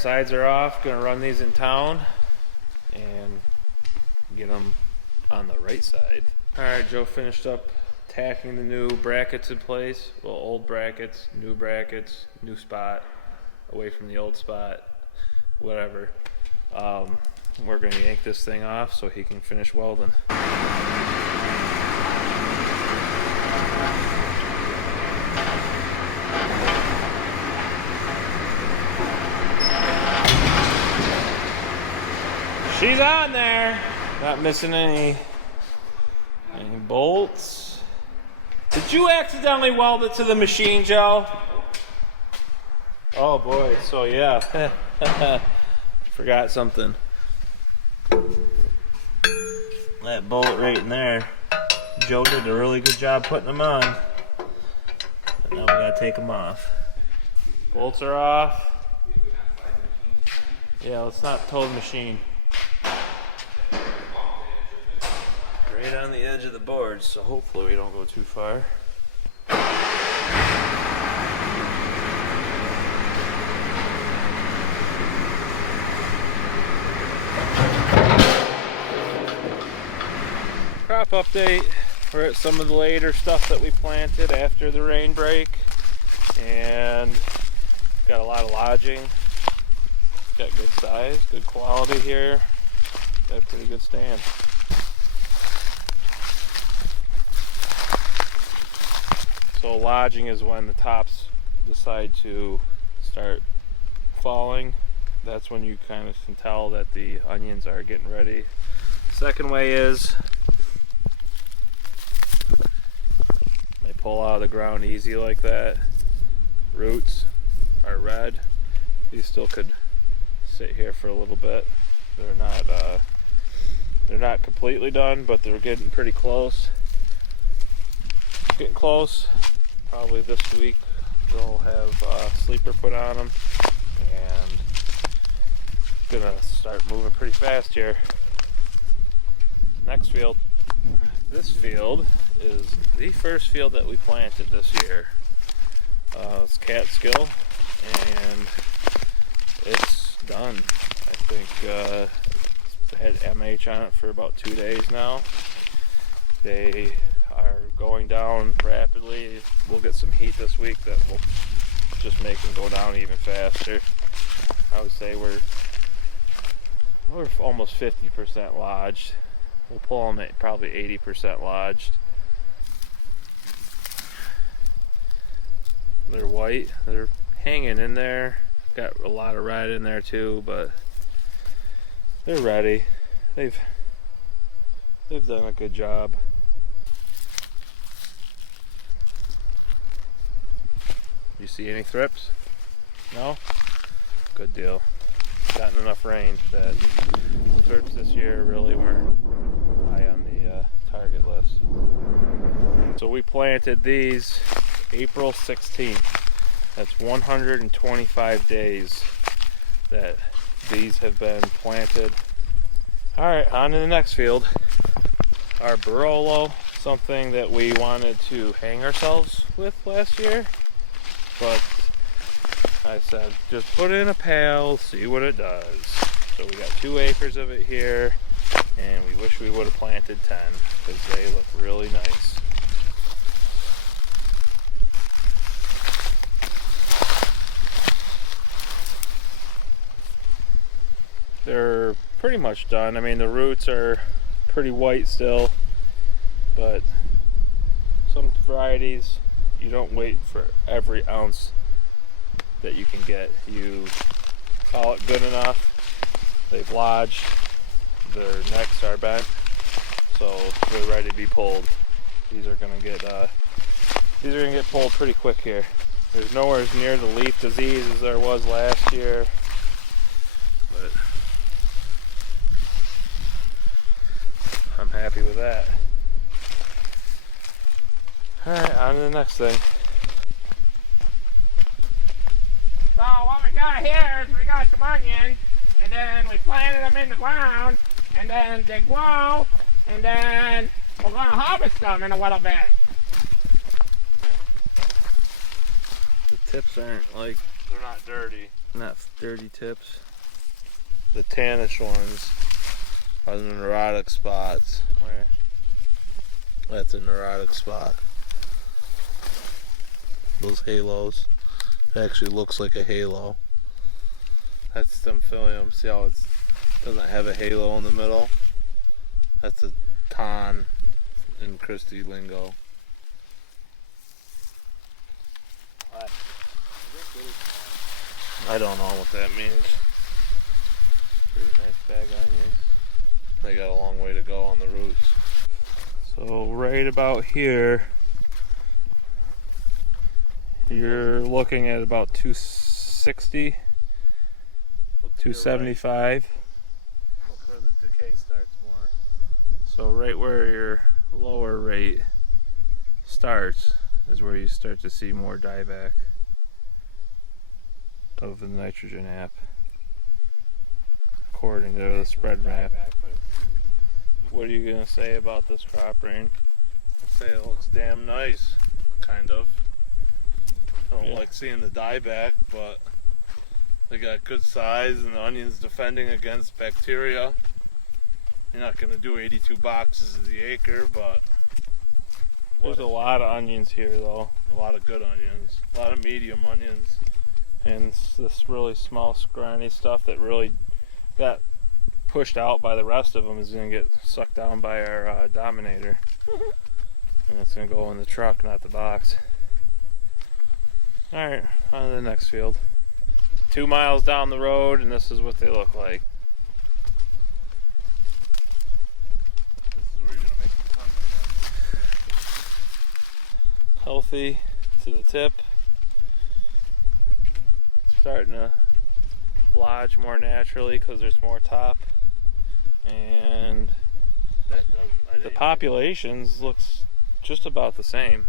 Sides are off. Gonna run these in town and get them on the right side. All right, Joe finished up tacking the new brackets in place. Well, old brackets, new spot, away from the old spot, whatever. We're gonna yank this thing off so he can finish welding. She's on there. Not missing any bolts. Did you accidentally weld it to the machine, Joe? Oh boy, so yeah. Forgot something. That bolt right in there. Joe did a really good job putting them on. But now we gotta take them off. Bolts are off. Yeah, let's not tow the machine. Right on the edge of the board, so hopefully we don't go too far. Crop update. We're at some of the later stuff that we planted after the rain break, and got a lot of lodging. Got good size, good quality here. Got a pretty good stand. So lodging is when the tops decide to start falling. That's when you kind of can tell that the onions are getting ready. Second way is they pull out of the ground easy like that. Roots are red. These still could sit here for a little bit. They're not completely done, but they're getting pretty close. Getting close. Probably this week they'll have a sleeper put on them, and gonna start moving pretty fast here. Next field. This field is the first field that we planted this year. It's Catskill, and it's done. I think it's had MH on it for about 2 days now. They are going down rapidly. We'll get some heat this week that will just make them go down even faster. I would say we're almost 50% lodged. We'll pull them at probably 80% lodged. They're white. They're hanging in there. Got a lot of red in there too, but they're ready. They've done a good job. You see any thrips? No? Good deal. Gotten enough rain that the thrips this year really weren't high on the target list. So we planted these April 16th. That's 125 days that these have been planted. Alright, on to the next field. Our Barolo, something that we wanted to hang ourselves with last year. But I said, just put it in a pail, see what it does. So we got 2 acres of it here, and we wish we would have planted 10, because they look really nice. They're pretty much done. I mean, the roots are pretty white still, but some varieties, you don't wait for every ounce that you can get. You call it good enough. They've lodged. Their necks are bent, so they're ready to be pulled. These are gonna get pulled pretty quick here. There's nowhere near the leaf disease as there was last year, but I'm happy with that. Alright, on to the next thing. So what we got here is we got some onions, and then we planted them in the ground, and then they grow, and then we're going to harvest them in a little bit. The tips aren't like, they're not dirty. Not dirty tips. The tannish ones are the neurotic spots. Where? That's a neurotic spot. Those halos. It actually looks like a halo. That's stemphyllium. See how it doesn't have a halo in the middle? That's a ton in Christie lingo. I don't know what that means. Pretty nice bag onions. They got a long way to go on the roots. So right about here, you're looking at about 260, 275. Look where the decay starts more. So right where your lower rate starts is where you start to see more dieback of the nitrogen app, according to the spread map. What are you gonna say about this crop, Rain? I say it looks damn nice, kind of. I don't Yeah. like seeing the dieback, but they got good size and the onion's defending against bacteria. You're not gonna do 82 boxes of the acre, but There's a lot of onions here though, a lot of good onions, a lot of medium onions. and this really small scrawny stuff that really got pushed out by the rest of them is gonna get sucked down by our Dominator. And it's gonna go in the truck, not the box. Alright, on to the next field. 2 miles down the road, and this is what they look like. This is where you're gonna make the onion. Healthy to the tip. Starting to lodge more naturally because there's more top. And That doesn't. I the didn't populations looks just about the same.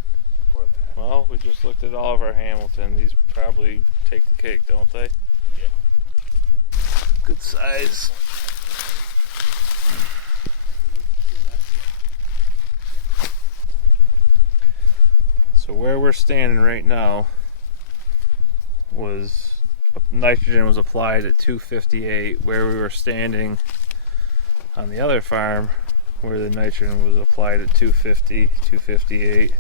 for that. Well, we just looked at all of our Hamilton. These probably take the cake, don't they? Yeah. Good size. So where we're standing right now was nitrogen was applied at 258. Where we were standing on the other farm, where the nitrogen was applied at 250, 258,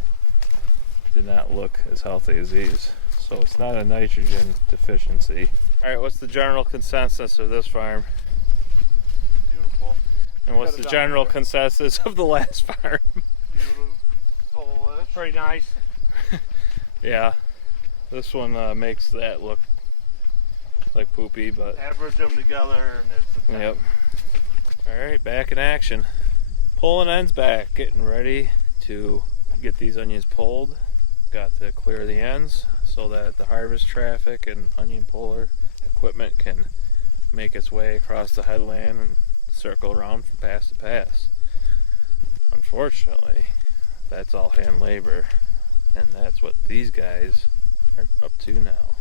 did not look as healthy as these. So it's not a nitrogen deficiency. All right, what's the general consensus of this farm? Beautiful. And what's Got it the down general there. consensus of the last farm? Beautiful. Pretty nice. Yeah, this one makes that look like poopy, but Average them together and it's a 10. yep. All right, back in action. Pulling ends back, getting ready to get these onions pulled. Got to clear the ends so that the harvest traffic and onion puller equipment can make its way across the headland and circle around from pass to pass. Unfortunately, that's all hand labor, and that's what these guys are up to now.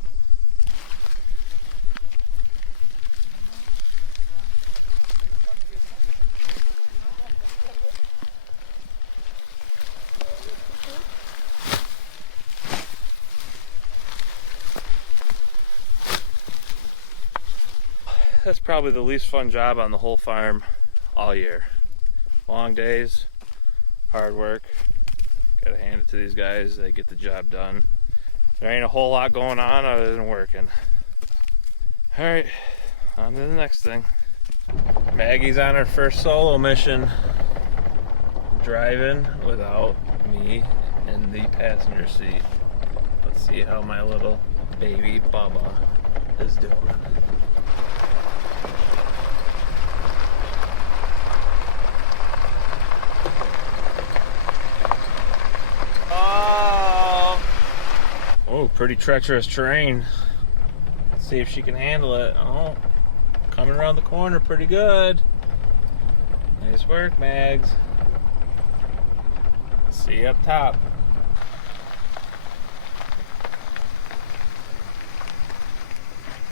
That's probably the least fun job on the whole farm all year. Long days, hard work. Gotta hand it to these guys, they get the job done. There ain't a whole lot going on other than working. Alright, on to the next thing. Maggie's on her first solo mission, driving without me in the passenger seat. Let's see how my little baby Bubba is doing. Oh, pretty treacherous terrain. Let's see if she can handle it. Oh, coming around the corner pretty good. Nice work, Mags. See you up top.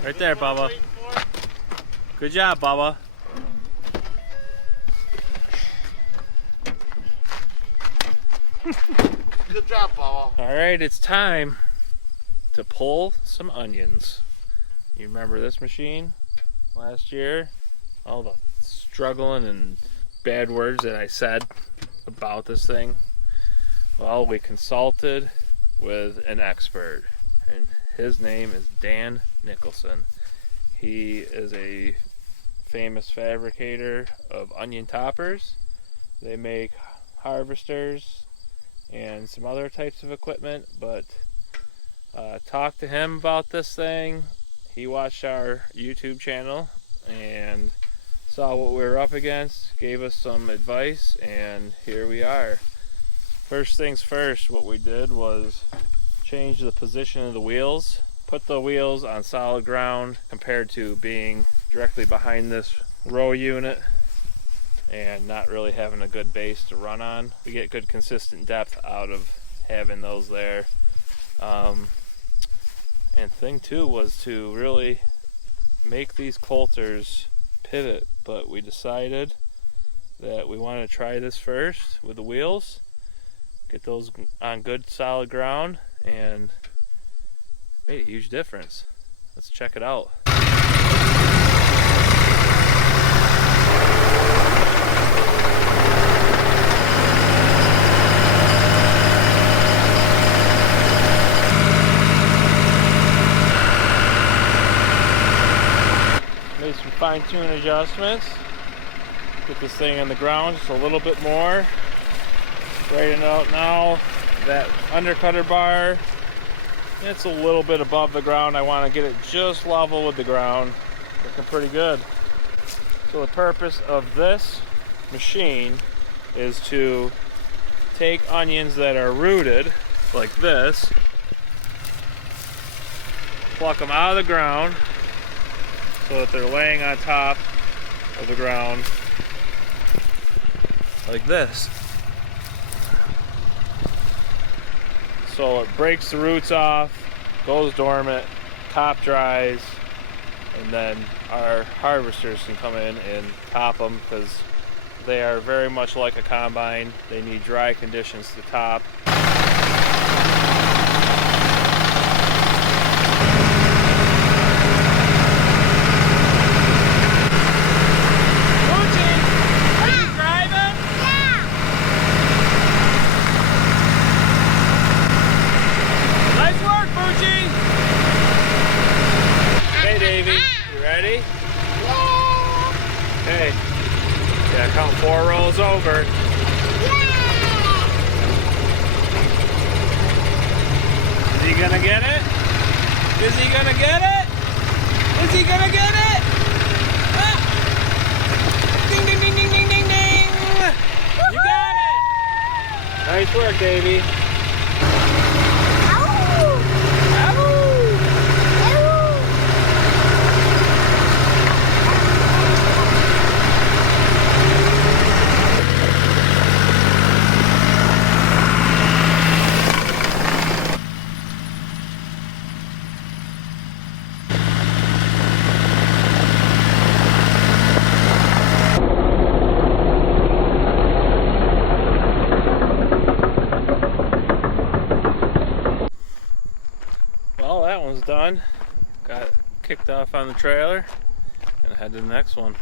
Right there, Bubba. Good job, Bubba. Good job, Paul. All right, it's time to pull some onions. You remember this machine last year? All the struggling and bad words that I said about this thing. Well, we consulted with an expert, and his name is Dan Nicholson. He is a famous fabricator of onion toppers. They make harvesters and some other types of equipment, but talked to him about this thing. He watched our YouTube channel and saw what we were up against, gave us some advice, and here we are. First things first, what we did was change the position of the wheels, put the wheels on solid ground compared to being directly behind this row unit and not really having a good base to run on. We get good consistent depth out of having those there. And thing two was to really make these coulters pivot, but we decided that we want to try this first with the wheels, get those on good solid ground, and made a huge difference. Let's check it out. Made some fine-tune adjustments. Get this thing on the ground just a little bit more. Straighten it out now. That undercutter bar, it's a little bit above the ground. I want to get it just level with the ground. Looking pretty good. So the purpose of this machine is to take onions that are rooted like this, pluck them out of the ground so that they're laying on top of the ground like this. So it breaks the roots off, goes dormant, top dries, and then our harvesters can come in and top them because they are very much like a combine. They need dry conditions to top. Okay, yeah, count 4 rolls over. Is he gonna get it? Is he gonna get it? Is he gonna get it? Ah. Ding, ding, ding, ding, ding, ding, ding. You got it. Nice work, Davey. Well, that one's done. Got kicked off on the trailer. Gonna head to the next one.